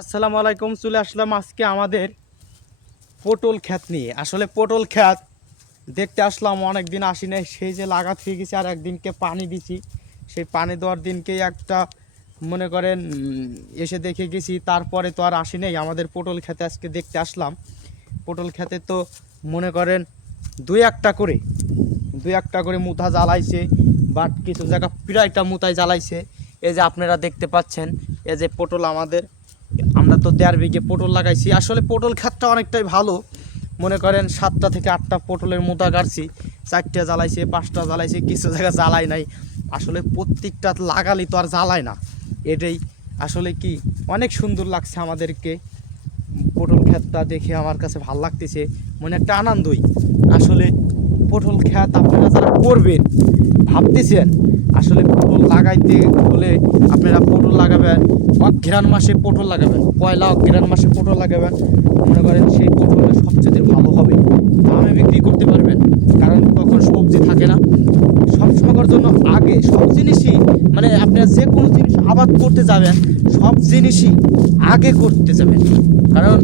আসসালামু আলাইকুম। চলে আসলাম আজকে আমাদের পটল ক্ষেত নিয়ে। আসলে পটল ক্ষেত দেখতে আসলাম, অনেক দিন আসি নাই। সেই যে লাগাত হয়ে গেছে, আর একদিনকে পানি দিছি। সেই পানি দেওয়ার দিনকেই একটা মনে করেন এসে দেখে গেছি, তারপরে তো আর আসি নাই। আমাদের পটল ক্ষেতে আজকে দেখতে আসলাম। পটল ক্ষেতে তো মনে করেন দুই একটা করে মুথা জ্বালাইছে, বাট কিছু জায়গা প্রায়টা মুথায় জ্বালাইছে। এই যে আপনারা দেখতে পাচ্ছেন, এই যে পটল আমাদের, আমরা তো 1.5 বিঘে পটল লাগাইছি। আসলে পটল ক্ষেতটা অনেকটাই ভালো। মনে করেন 7টা থেকে 8টা পটলের মোটা গাড়ছি, 4টে জ্বালাইছে, 5টা জ্বালাইছে, কিছু জায়গা জ্বালাই নাই। আসলে প্রত্যেকটা লাগালি তো আর জ্বালায় না। এটাই আসলে কি অনেক সুন্দর লাগছে আমাদেরকে। পটল ক্ষেতটা দেখে আমার কাছে ভালো লাগতেছে, মনে একটা আনন্দই। আসলে পটল ক্ষেত আপনারা যারা করবেন ভাবতেছেন, আসলে পটল লাগাইতে হলে আপনারা পটল লাগাবেন অঘ্রাণ মাসে, পটল লাগাবেন পয়লা অঘ্রাণ মাসে পটল লাগাবেন। মনে করেন সেই পটলটা সবচেয়ে ভালো হবে, দামে বিক্রি করতে পারবেন, কারণ তখন সবজি থাকে না। সবসময়ের জন্য আগে সব জিনিসই, মানে আপনারা যে কোনো জিনিস আবাদ করতে যাবেন, সব জিনিসই আগে করতে যাবেন। কারণ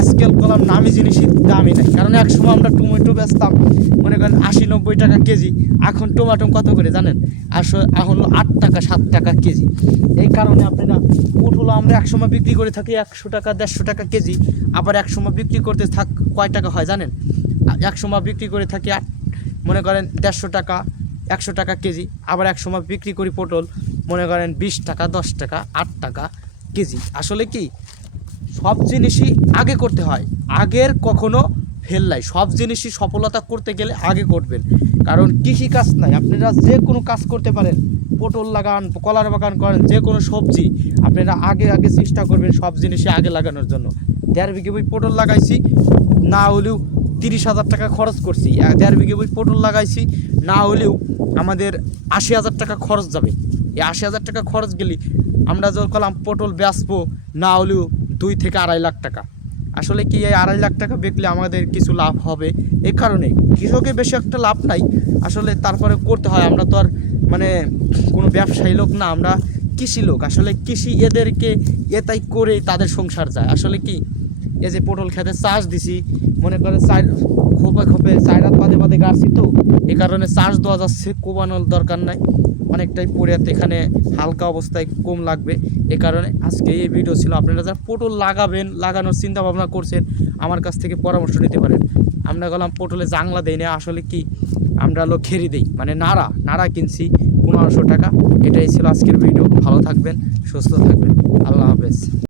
আজকাল কলাম নামি জিনিসই দামই নাই। কারণ এক সময় আমরা টমেটো বেচতাম মনে করেন 80-90 টাকা কেজি। এখন টমেটো কত করে জানেন? এখন 8 টাকা 7 টাকা কেজি। এই কারণে আপনারা পটল আমরা এক সময় বিক্রি করে থাকি 100 টাকা 150 টাকা কেজি। আবার এক সময় বিক্রি করতে কয় টাকা হয় জানেন? এক সময় বিক্রি করে থাকি মনে করেন 150 টাকা 100 টাকা কেজি। আবার এক সময় বিক্রি করি পটল মনে করেন 20 টাকা 10 টাকা 8 টাকা কেজি। আসলে কি সব জিনিসই আগে করতে হয়, আগের কখনো ফেল নাই। সব জিনিসই সফলতা করতে গেলে আগে করবেন। কারণ কৃষি কাজ নাই, আপনারা যে কোনো কাজ করতে পারেন। পটল লাগান, কলার বাগান করেন, যে কোনো সবজি আপনারা আগে আগে চেষ্টা করবেন সব জিনিসই আগে লাগানোর জন্য। 1.5 বিঘে বই পটল লাগাইছি, না হলেও 30,000 টাকা খরচ করছি। 1.5 বিঘে বই পটল লাগাইছি, না হলেও আমাদের 80,000 টাকা খরচ যাবে। এই 80,000 টাকা খরচ গেলে আমরা যখন কলাম পটল বেচবো, না হলেও 2 থেকে 2.5 লাখ টাকা। আসলে কি এই 2.5 লাখ টাকা বিকলে আমাদের কিছু লাভ হবে। এই কারণে কৃষকের বেশি একটা লাভ নাই আসলে, তারপরে করতে হয়। আমরা তো আর মানে কোনো ব্যবসায়ী লোক না, আমরা কৃষি লোক। আসলে কৃষি এদেরকে এটাই করে তাদের সংসার যায়। আসলে কি এই যে পটল খেতে চাষ দিছি, মনে করেন খোপে খোপে 4 রাত বাদে বাদে গাড়ছি, তো এই কারণে চাষ দেওয়া যাচ্ছে, কোবানোর দরকার নাই। অনেকটাই পরিয়াতে এখানে হালকা অবস্থায় কম লাগবে। এ কারণে আজকে এই ভিডিও ছিল। আপনারা যারা পটল লাগানোর চিন্তা ভাবনা করছেন, আমার কাছ থেকে পরামর্শ নিতে পারেন। আমরা গেলাম পটলে জাংলা দেই না, আসলে কি আমরা খেরি দেই, মানে নাড়া কিনছি 1500 টাকা। এটাই ছিল আজকের ভিডিও। ভালো থাকবেন, সুস্থ থাকবেন, আল্লাহ হাফেজ।